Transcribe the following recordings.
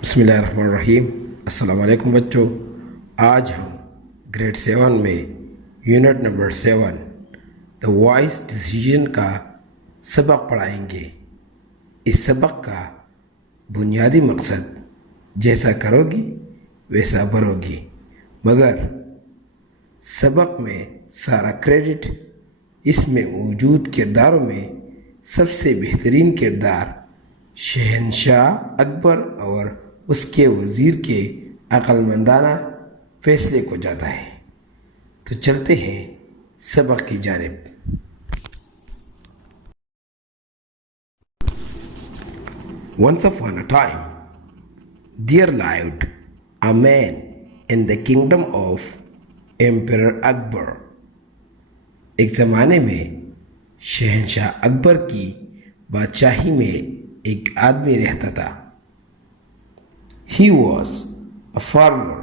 बिस्मिल्लाहिर्रहमानिर्रहीम। अस्सलाम वालेकुम बच्चों। आज हम ग्रेड 7 में unit number 7 the voice decision का सबक पढ़ाएंगे। इस सबक का बुनियादी मकसद जैसा करोगी वैसा भरोगी, मगर सबक में सारा क्रेडिट इसमें मौजूद किरदारों में सबसे बेहतरीन किरदार शहंशाह अकबर और उसके वज़ीर के अक्लमंदाना फैसले को जाता है। तो चलते हैं सबक की जानिब। Once upon a time, there lived a man in the kingdom of Emperor Akbar. एक ज़माने में शहंशाह अकबर की बादशाही में एक आदमी रहता था। He was a farmer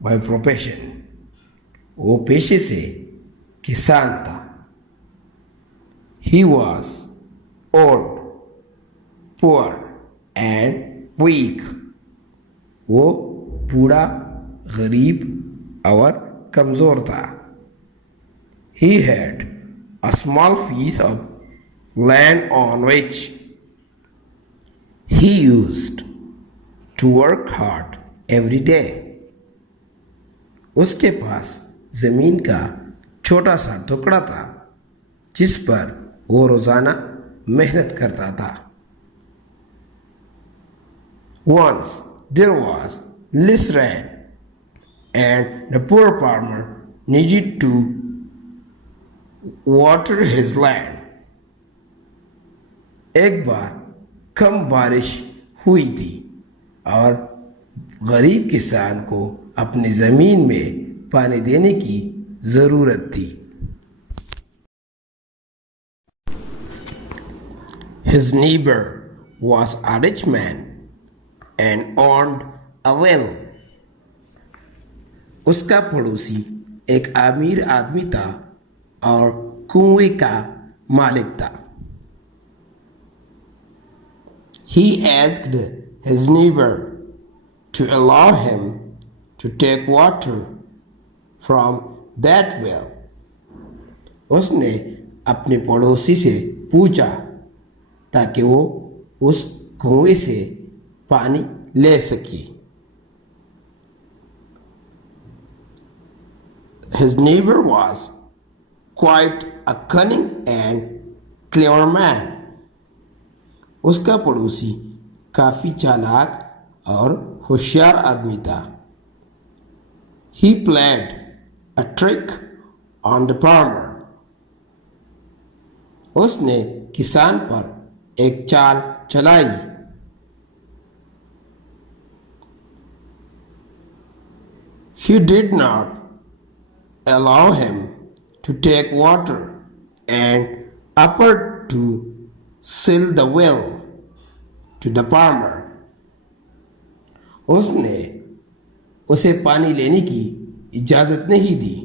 by profession. वो पेशे से किसान था। He was old, poor and weak. वो बूढ़ा, गरीब और कमज़ोर था। He had a small piece of land on which he used to work hard every day. उसके पास ज़मीन का छोटा सा टुकड़ा था जिस पर वो रोज़ाना मेहनत करता था। Once there was less rain and the poor farmer needed to water his land. एक बार कम बारिश हुई थी और गरीब किसान को अपनी ज़मीन में पानी देने की ज़रूरत थी। His neighbor was a rich man and owned a well. उसका पड़ोसी एक अमीर आदमी था और कुएं का मालिक था। He asked his neighbor to allow him to take water from that well. उसने अपने पड़ोसी से पूछा ताकि वो उस कुएं से पानी ले सके। His neighbor was quite a cunning and clever man. उसका पड़ोसी काफी चालाक और होशियार आदमी था। He played a trick on the farmer. उसने किसान पर एक चाल चलाई। He did not allow him to take water and offered to sell the well to the farmer. उसने उसे पानी लेने की इजाज़त नहीं दी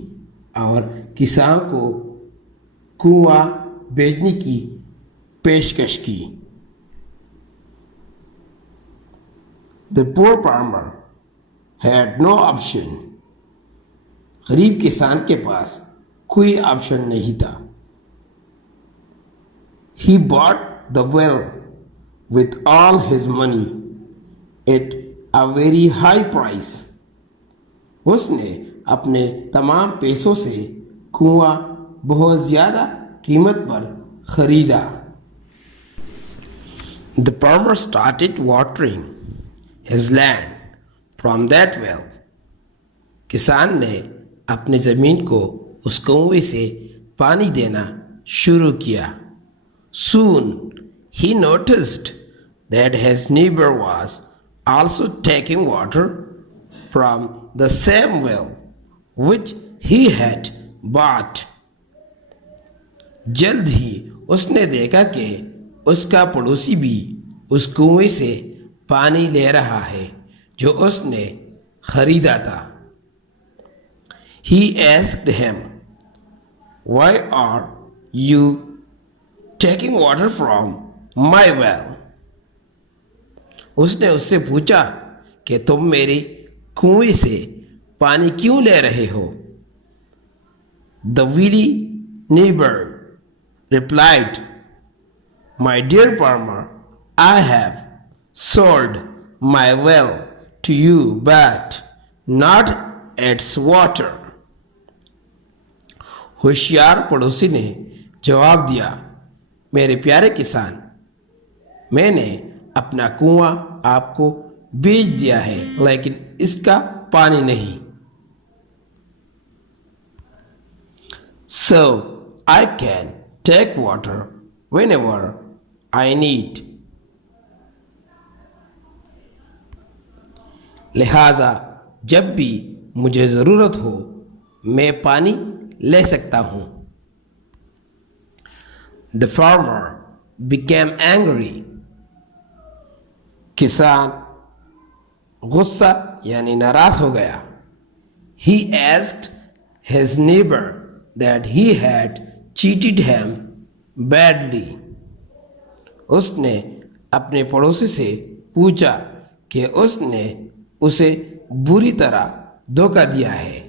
और किसान को कुआं बेचने की पेशकश की। The poor farmer had no option. गरीब किसान के पास कोई ऑप्शन नहीं था। He bought the well with all his money at a very high price. उसने अपने तमाम पैसों से कुआं बहुत ज़्यादा कीमत पर खरीदा। The farmer started watering his land from that well. किसान ने अपनी ज़मीन को उस कुएं से पानी देना शुरू किया। Soon he noticed that his neighbor was also taking water from the same well which he had bought. जल्द ही उसने देखा कि उसका पड़ोसी भी उस कुएं से पानी ले रहा है जो उसने खरीदा था। He asked him, "Why are you taking water from my well?" उसने उससे पूछा कि तुम मेरे कुएं से पानी क्यों ले रहे हो? The weedy neighbor replied, My dear farmer, I have sold my well to you, but not its water. होशियार पड़ोसी ने जवाब दिया, मेरे प्यारे किसान, मैंने अपना कुआं आपको बेच दिया है, लेकिन इसका पानी नहीं। So I can take water whenever I need. लिहाजा जब भी मुझे जरूरत हो मैं पानी ले सकता हूं। The farmer became angry. किसान गुस्सा यानी नाराज हो गया। He asked his neighbor that he had cheated him badly. उसने अपने पड़ोसी से पूछा कि उसने उसे बुरी तरह धोखा दिया है।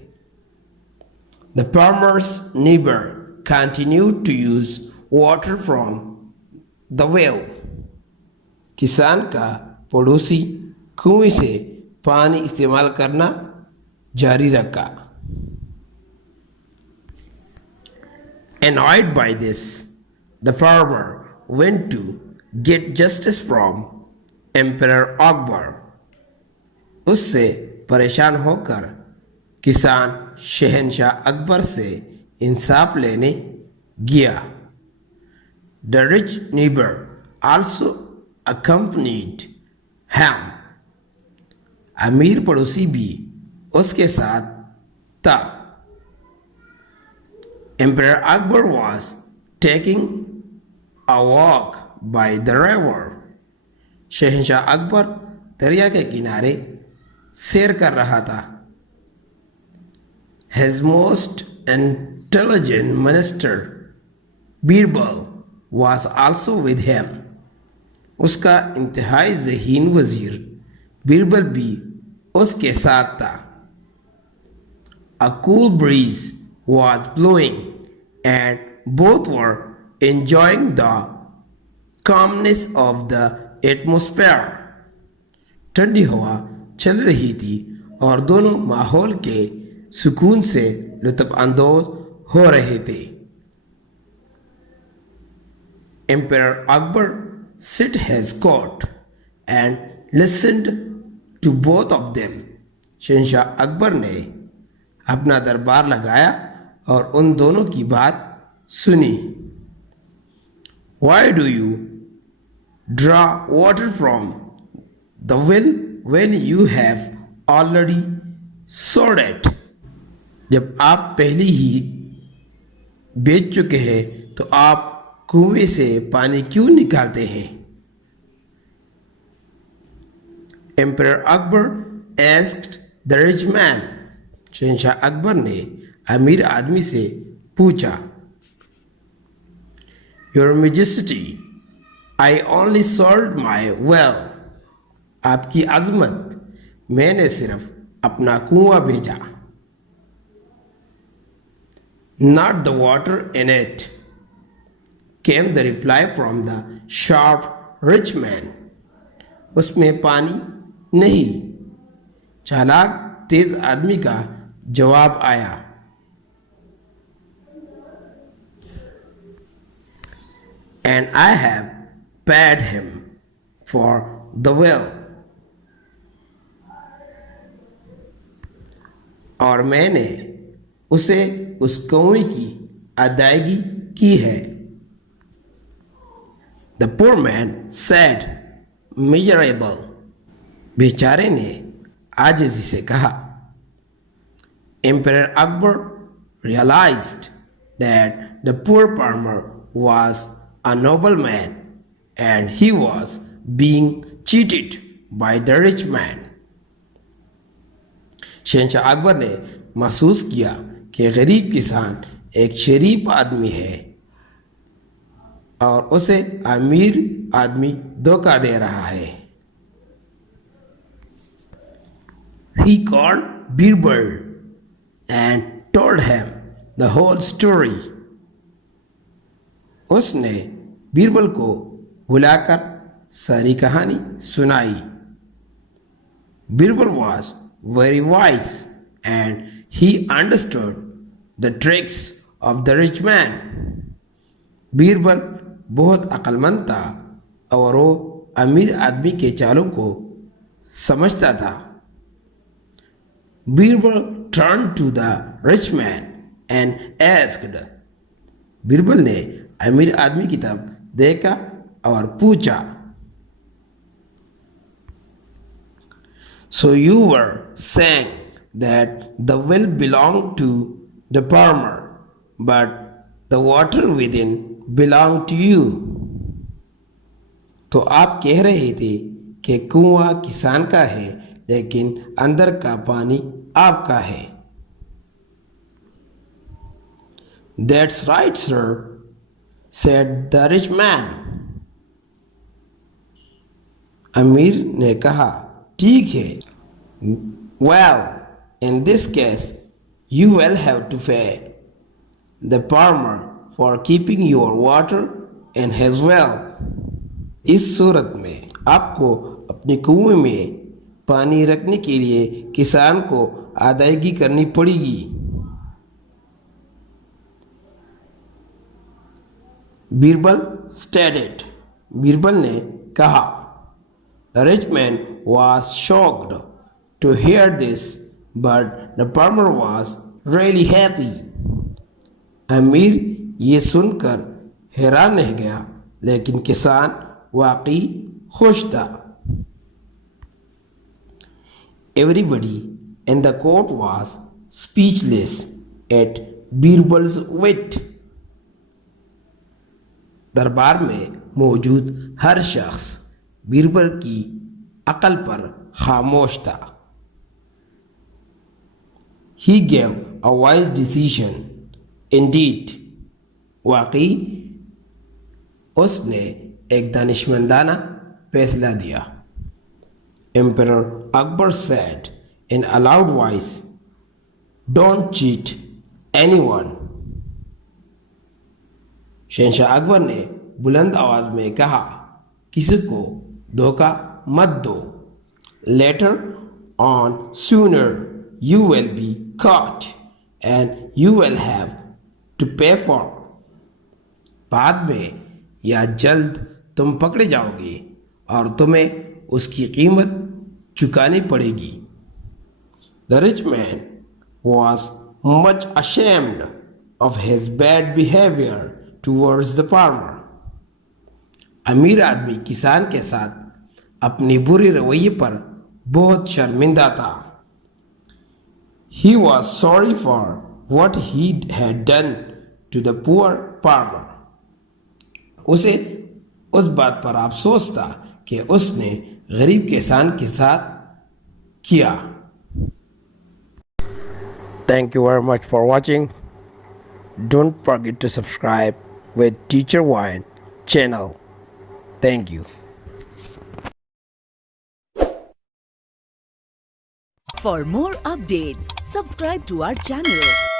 The farmer's neighbor continued to use water from the well. किसान का पड़ोसी कुएं से पानी इस्तेमाल करना जारी रखा। Annoyed by this, the farmer went to get justice from Emperor Akbar. उससे परेशान होकर किसान शहनशाह अकबर से इंसाफ लेने गया। The rich neighbor also accompanied him. अमीर पड़ोसी भी उसके साथ था। Emperor Akbar was taking a walk by the river. शहनशाह अकबर दरिया के किनारे सैर कर रहा था। His most intelligent minister Birbal was also with him. उसका इंतहाई ज़हीन वजीर बीरबल भी उसके साथ था। A cool breeze was blowing and both were enjoying the calmness of the atmosphere. ठंडी हवा चल रही थी और दोनों माहौल के सुकून से लुत्फ अंदोज हो रहे थे। Emperor Akbar set his court and listened to both of them. शहनशाह अकबर ने अपना दरबार लगाया और उन दोनों की बात सुनी। Why do you draw water from the well when you have already sold it? जब आप पहले ही बेच चुके हैं तो आप कुएं से पानी क्यों निकालते हैं? Emperor Akbar asked the rich man. शहनशाह अकबर ने अमीर आदमी से पूछा, Your Majesty, I only sold my well. आपकी अजमत, मैंने सिर्फ अपना कुआं बेचा। Not the water in it, came the reply from the sharp rich man. उसमें पानी नहीं, चालाक तेज आदमी का जवाब आया। And I have paid him for the well. और मैंने उसे उस कुएं की अदायगी की है। The poor man said, miserable. बेचारे ने आजिज़ी से कहा। Emperor Akbar realized that the poor farmer was a noble man and he was being cheated by the rich man. शहनशाह अकबर ने महसूस किया कि गरीब किसान एक शरीफ आदमी है और उसे अमीर आदमी धोखा दे रहा है। He called Birbal and told him the whole story. उसने बीरबल को बुलाकर सारी कहानी सुनाई. Birbal was very wise and he understood the tricks of the rich man. Birbal बहुत अक्लमंद था और वो अमीर आदमी के चालों को समझता था. Birbal turned to the rich man and asked. Birbal ने अमीर आदमी की तरफ देखा और पूछा. So you were saying that the well belonged to the farmer, but the water within belonged to you. तो आप कह रहे थे कि कुआं किसान का है लेकिन अंदर का पानी आपका है. That's right, sir, said the rich man. अमीर ने कहा, ठीक है. Well, in this case, you will have to pay the farmer for keeping your water in his well. इस सूरत में आपको अपने कुएं में पानी रखने के लिए किसान को अदायगी करनी पड़ेगी. बीरबल stated. बीरबल ने कहा. The rich man was shocked to hear this, but the farmer was really happy. अमीर ये सुनकर हैरान रह गया लेकिन किसान वाकई खुश था. Everybody in the court was speechless at Birbal's wit. दरबार में मौजूद हर शख्स बीरबल की अकल पर खामोश था. He gave a wise decision. Indeed, वाकई उसने एक दानिशमंदाना फैसला दिया. Emperor Akbar said in a loud voice, "Don't cheat anyone." शहंशाह अकबर ने बुलंद आवाज में कहा, किसी को धोखा मत दो. Later on, sooner you will be caught and you will have to pay for. बाद में या जल्द तुम पकड़े जाओगे और तुम्हें उसकी कीमत चुकानी पड़ेगी. The rich man was much ashamed of his bad behavior towards the farmer. अमीर आदमी किसान के साथ अपनी बुरी रवैये पर बहुत शर्मिंदा था. He was sorry for what he had done to the poor farmer. उसे उस बात पर अफसोस था कि उसने गरीब किसान के साथ किया. Thank you very much for watching. Don't forget to subscribe with Teacher Wine channel. Thank you. For more updates, subscribe to our channel.